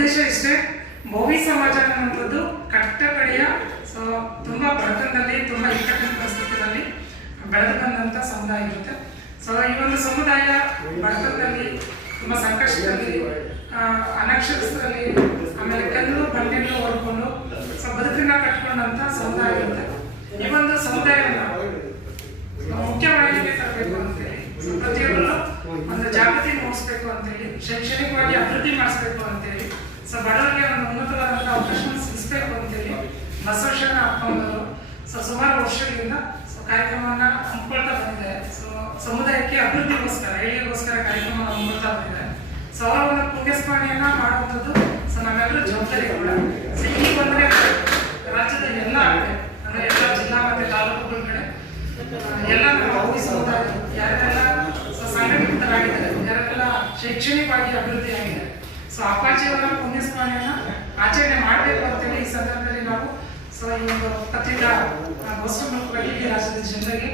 ಉದ್ದೇಶ ಇಷ್ಟೇ. ಭೋವಿ ಸಮಾಜ ಅನ್ನುವಂಥದ್ದು ಕಟ್ಟ ಕಡೆಯ ಸೊ ತುಂಬ ಬಡತನದಲ್ಲಿ, ತುಂಬ ಇಕ್ಕಟ್ಟಿನ ಪರಿಸ್ಥಿತಿಯಲ್ಲಿ ಬೆಳೆದು ಬಂದಂಥ ಸಮುದಾಯ ಇರುತ್ತೆ. ಸೊ ಈ ಒಂದು ಸಮುದಾಯ ಬಡತನದಲ್ಲಿ, ತುಂಬ ಸಂಕಷ್ಟದಲ್ಲಿ ಅನಕ್ಷರಸ್ಥರಲ್ಲಿ ಆಮೇಲೆ ಕಲ್ಲು, ಬಂಡೆಗಳು ಹೊಡ್ಕೊಂಡು ಸೊ ಬದುಕನ್ನ ಕಟ್ಕೊಂಡಂಥ ಸಮುದಾಯ ಇರುತ್ತೆ. ಈ ಒಂದು ಸಮುದಾಯವನ್ನು ಮುಖ್ಯವಾಗಿ ತರಬೇಕು ಅಂತೇಳಿ, ಸೊ ಪ್ರತಿಯೊಬ್ಬರು ಒಂದು ಜಾಗೃತಿ ಮೂಡಿಸ್ಬೇಕು ಅಂತೇಳಿ, ಶೈಕ್ಷಣಿಕವಾಗಿ ಅಭಿವೃದ್ಧಿ ಮಾಡಿಸ್ಬೇಕು ಅಂತೇಳಿ ಸೊ ಬಡವರಿಗೆ ಒಂದು ಉನ್ನತವಾದಂಥ ಅವಕಾಶವನ್ನು ಸಿಗಿಸ್ಬೇಕು ಅಂತೇಳಿ ಬಸವೇಶ್ವರ ಹಾಕೊಂಡವರು ಸೊ ಸುಮಾರು ವರ್ಷಗಳಿಂದ ಸೊ, ಕಾರ್ಯಕ್ರಮವನ್ನ ಹಮ್ಮಿಕೊಳ್ತಾ ಬಂದಿದೆ ಸೊ ಸಮುದಾಯಕ್ಕೆ ಅಭಿವೃದ್ಧಿಗೋಸ್ಕರ, ಏಳಿಗೆಗೋಸ್ಕರ ಕಾರ್ಯಕ್ರಮ ಹಮ್ಮಿಕೊಳ್ತಾ ಬಂದಿದೆ ಸೊ ಅವರ ಒಂದು ಪುಣ್ಯಸ್ಮರಣೆಯನ್ನ ಮಾಡುವಂಥದ್ದು, ಸೊ, ನಾವೆಲ್ಲರೂ ಜವಾಬ್ದಾರಿ ಕೂಡ. ಸೊ ಈ ಬಂದರೆ ರಾಜ್ಯದ ಎಲ್ಲ ಅಂದ್ರೆ ಎಲ್ಲ ಜಿಲ್ಲಾ ಮತ್ತು ತಾಲೂಕುಗಳ ಕಡೆ ಎಲ್ಲ ನಮ್ಮ ಸಮುದಾಯ ಯಾರೆಲ್ಲ ಸಂಘಟಿತರಾಗಿದ್ದಾರೆ, ಯಾರೆಲ್ಲ ಶೈಕ್ಷಣಿಕವಾಗಿ ಅಭಿವೃದ್ಧಿ ಆಗಿದೆ ಸೊ ಅಪ್ಪಾಜಿಯವರ ಪುಣ್ಯಸ್ಮರಣೆಯನ್ನ ಆಚರಣೆ ಮಾಡಬೇಕು ಅಂತೇಳಿ ಈ ಸಂದರ್ಭದಲ್ಲಿ ನಾವು ಸೊ ಈ ಒಂದು ಪತ್ರಿಕಾ ಗೋಷ್ಠಿ ಇಡೀ ರಾಜ್ಯದ ಜನರಿಗೆ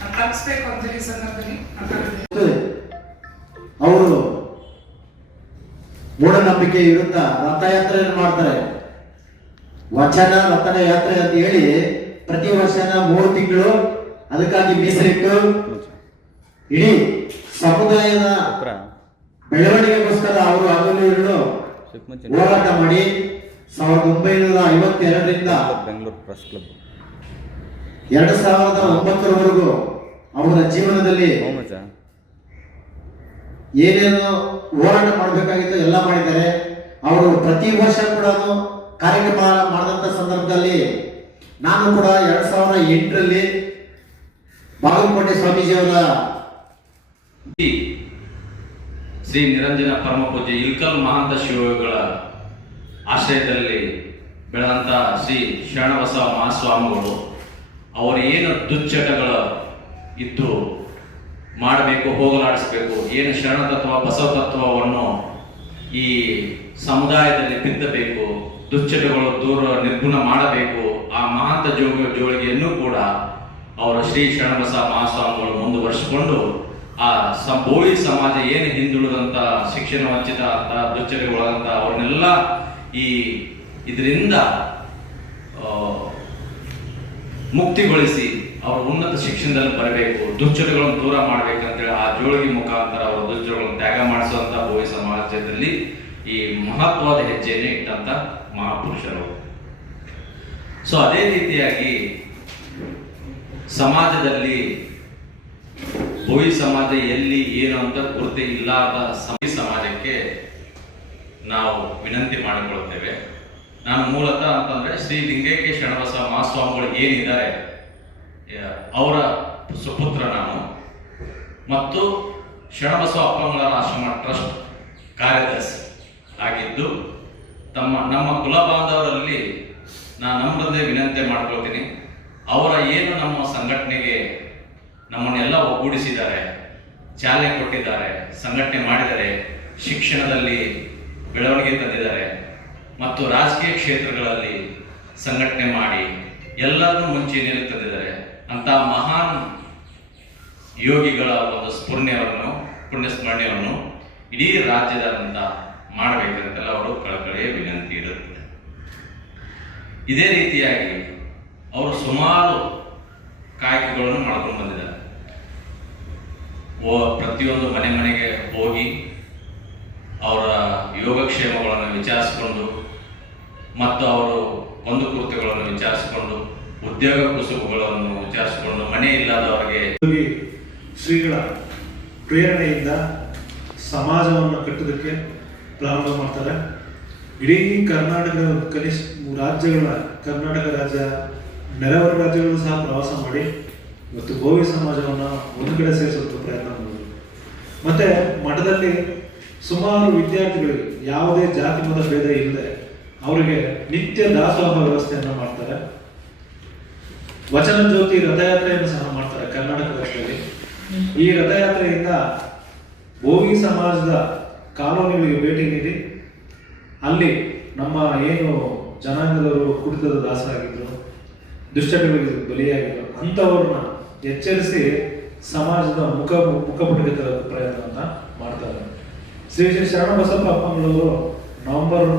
ತಲುಪಿಸ್ಬೇಕು ಅಂತೇಳಿ ಈ ಸಂದರ್ಭದಲ್ಲಿ ಅವರು ಮೂಢನಂಬಿಕೆ ವಿರುದ್ಧ ರಥಯಾತ್ರೆಯನ್ನು ಮಾಡ್ತಾರೆ. ವಚನ ರಥನ ಯಾತ್ರೆ ಅಂತ ಹೇಳಿ ಪ್ರತಿ ವರ್ಷನ ಮೂರು ತಿಂಗಳು ಅದಕ್ಕಾಗಿ ಮೀಸಲಿಟ್ಟು ಇಡೀ ಸಮುದಾಯದ ಬೆಳವಣಿಗೆಗೋಸ್ಕರ ಅವರು ಹಗಲು ಇರಲು ಹೋರಾಟ ಮಾಡಿ ಸಾವಿರದ ಒಂಬೈನೂರ ಐವತ್ತೆರಡರಿಂದ ಬೆಂಗಳೂರು ಪ್ರೆಸ್ ಕ್ಲಬ್. ಎರಡು ಸಾವಿರದ ಒಂಬತ್ತರವರೆಗೂ ಅವರ ಜೀವನದಲ್ಲಿ ಏನೇನು ಹೋರಾಟ ಮಾಡಬೇಕಾಗಿತ್ತು ಎಲ್ಲ ಮಾಡಿದ್ದಾರೆ. ಅವರು ಪ್ರತಿ ವರ್ಷ ಕೂಡ ಕಾರ್ಯಕ್ರಮ ಮಾಡಿದಂಥ ಸಂದರ್ಭದಲ್ಲಿ ನಾನು ಕೂಡ ಎರಡು ಸಾವಿರದ ಎಂಟರಲ್ಲಿ ಬಾಗಲಕೋಟೆ ಸ್ವಾಮೀಜಿಯವರ ಶ್ರೀ ನಿರಂಜನ ಪರಮ ಪೂಜ್ಯ ಇಲ್ಕಲ್ ಮಹಾಂತ ಶಿವಗಳ ಆಶ್ರಯದಲ್ಲಿ ಬೆಳೆದಂತ ಶ್ರೀ ಶರಣಬಸವ ಮಹಾಸ್ವಾಮಿಗಳು, ಅವರ ಏನು ದುಶ್ಚಟಗಳು ಇದ್ದು ಮಾಡಬೇಕು, ಹೋಗಲಾಡಿಸಬೇಕು, ಏನು ಶರಣ ತತ್ವ ಬಸವ ತತ್ವವನ್ನು ಈ ಸಮುದಾಯದಲ್ಲಿ ಬಿತ್ತಬೇಕು ದುಶ್ಚಟಗಳು ದೂರ ನಿರ್ಗುಣ ಮಾಡಬೇಕು, ಆ ಮಹಾಂತ ಜೋಗ ಜೋಳಿಗೆಯನ್ನು ಕೂಡ ಅವರ ಶ್ರೀ ಶರಣಬಸ ಮಹಾಸ್ವಾಮಿಗಳು ಮುಂದುವರಿಸಿಕೊಂಡು ಆ ಬೋಳಿ ಸಮಾಜ ಏನು ಹಿಂದುಳಿದಂತ ಶಿಕ್ಷಣ ವಂಚಿತ ಅಂತ ದುಶ್ಚಟಗಳಂತ ಅವ್ರನ್ನೆಲ್ಲ ಈ ಇದರಿಂದ ಮುಕ್ತಿಗೊಳಿಸಿ ಅವರು ಉನ್ನತ ಶಿಕ್ಷಣದಲ್ಲಿ ಬರಬೇಕು ದುಶ್ಚಟಗಳನ್ನು ದೂರ ಮಾಡ್ಬೇಕಂತೇಳಿ ಆ ಜೋಳಿಗೆ ಮುಖಾಂತರ ಅವರು ದುಶ್ಚಟಗಳನ್ನು ತ್ಯಾಗ ಮಾಡಿಸುವಂತ ಬೋಯಿ ಸಮಾಜದಲ್ಲಿ ಈ ಮಹತ್ವದ ಹೆಜ್ಜೆಯನ್ನು ಇಟ್ಟಂತ ಮಹಾಪುರುಷರು. ಸೊ ಅದೇ ರೀತಿಯಾಗಿ ಸಮಾಜದಲ್ಲಿ ಭೋವಿ ಸಮಾಜ ಎಲ್ಲಿ ಏನು ಅಂತ ಗುರುತೆ ಇಲ್ಲದ ಸಮಿ ಸಮಾಜಕ್ಕೆ ನಾವು ವಿನಂತಿ ಮಾಡಿಕೊಳ್ಳುತ್ತೇವೆ. ನಾನು ಮೂಲತಃ ಅಂತಂದ್ರೆ ಶ್ರೀ ಲಿಂಗೈಕ್ಯ ಶರಣಬಸವ ಮಹಾಸ್ವಾಮಿಗಳು ಏನಿದ್ದಾರೆ ಅವರ ಸುಪುತ್ರ ನಾನು. ಮತ್ತು ಶರಣಬಸವ ಅಪ್ಪಂಗಳ ಆಶ್ರಮ ಟ್ರಸ್ಟ್ ಕಾರ್ಯದರ್ಶಿ ಆಗಿದ್ದು, ತಮ್ಮ, ನಮ್ಮ ಕುಲ ಬಾಂಧವರಲ್ಲಿ ನಾನು ನಮ್ಮದೇ ವಿನಂತಿ ಮಾಡ್ಕೊಳ್ತೀನಿ. ಅವರ ಏನು ನಮ್ಮ ಸಂಘಟನೆಗೆ ನಮ್ಮನ್ನೆಲ್ಲ ಒಗ್ಗೂಡಿಸಿದ್ದಾರೆ, ಚಾಲನೆ ಕೊಟ್ಟಿದ್ದಾರೆ, ಸಂಘಟನೆ ಮಾಡಿದ್ದಾರೆ, ಶಿಕ್ಷಣದಲ್ಲಿ ಬೆಳವಣಿಗೆ ತಂದಿದ್ದಾರೆ. ಮತ್ತು ರಾಜಕೀಯ ಕ್ಷೇತ್ರಗಳಲ್ಲಿ ಸಂಘಟನೆ ಮಾಡಿ ಎಲ್ಲರನ್ನೂ ಮುಂಚೂಣಿಯಲ್ಲಿ ತಂದಿದ್ದಾರೆ. ಅಂತ ಮಹಾನ್ ಯೋಗಿಗಳ ಒಂದು ಸ್ಫೂರ್ಣೆಯನ್ನು ಪುಣ್ಯ ಸ್ಮರಣೆಯನ್ನು ಇಡೀ ರಾಜ್ಯದಾದ್ಯಂತ ಮಾಡಬೇಕಂತೆಲ್ಲ ಅವರು ಕಳಕಳಿಯ ವಿನಂತಿ ಇರುತ್ತದೆ. ಇದೇ ರೀತಿಯಾಗಿ ಅವರು ಸುಮಾರು ಕಾಯಕಗಳನ್ನು ಮಾಡ್ಕೊಂಡು ಬಂದಿದ್ದಾರೆ. ಪ್ರತಿಯೊಂದು ಮನೆ ಮನೆಗೆ ಹೋಗಿ ಅವರ ಯೋಗಕ್ಷೇಮಗಳನ್ನು ವಿಚಾರಿಸಿಕೊಂಡು ಮತ್ತು ಅವರು ಒಂದು ಕೃತ್ಯಗಳನ್ನು ವಿಚಾರಿಸಿಕೊಂಡು ಉದ್ಯೋಗ ಕುಸುಬುಗಳನ್ನು ವಿಚಾರಿಸಿಕೊಂಡು ಮನೆ ಇಲ್ಲದವರಿಗೆ ಶ್ರೀಗಳ ಪ್ರೇರಣೆಯಿಂದ ಸಮಾಜವನ್ನು ಕಟ್ಟೋದಕ್ಕೆ ಪ್ರಾರಂಭ ಮಾಡ್ತಾರೆ. ಇಡೀ ಕರ್ನಾಟಕದ ಕನಿಷ್ಠ ರಾಜ್ಯಗಳ, ಕರ್ನಾಟಕ ರಾಜ್ಯ ನೆರೆಹೊರೆ ರಾಜ್ಯಗಳು ಸಹ ಪ್ರವಾಸ ಮಾಡಿ ಇವತ್ತು ಗೋವಿ ಸಮಾಜವನ್ನು ಒಂದು ಕಡೆ ಸೇರಿಸೋದಕ್ಕೆ ಪ್ರಯತ್ನ ಮಾಡಿದ್ರು. ಮತ್ತೆ ಮಠದಲ್ಲಿ ಸುಮಾರು ವಿದ್ಯಾರ್ಥಿಗಳಿಗೆ ಯಾವುದೇ ಜಾತಿ, ಮತ, ಭೇದ ಇಲ್ಲದೆ ಅವರಿಗೆ ನಿತ್ಯ ದಾಸೋಹ ವ್ಯವಸ್ಥೆಯನ್ನು ಮಾಡ್ತಾರೆ. ವಚನ ಜ್ಯೋತಿ ರಥಯಾತ್ರೆಯನ್ನು ಸಹ ಮಾಡ್ತಾರೆ ಕರ್ನಾಟಕ ರಾಜ್ಯದಲ್ಲಿ ಈ ರಥಯಾತ್ರೆಯಿಂದ ಭೋವಿ ಸಮಾಜದ ಕಾಲೋನಿಗಳಿಗೆ ಭೇಟಿ ನೀಡಿ ಅಲ್ಲಿ ನಮ್ಮ ಏನು ಜನಾಂಗದವರು ಕುಡಿತದ ದಾಸರಾಗಿದ್ರು ದುಷ್ಟಗಳಿಗೆ ಬಲಿಯಾಗಿದ್ರು, ಅಂಥವ್ರನ್ನ ಎಚ್ಚರಿಸಿ ಸಮಾಜದ ಮುಖ ಮುಖಪುಟಕ್ಕೆ ತರೋದು ಪ್ರಯತ್ನವನ್ನ ಮಾಡ್ತಾರೆ ಶ್ರೀ ಶ್ರೀ ಶರಣ ಬಸಪ್ಪ ಅಪ್ಪಂಗಳವರು ನವೆಂಬರ್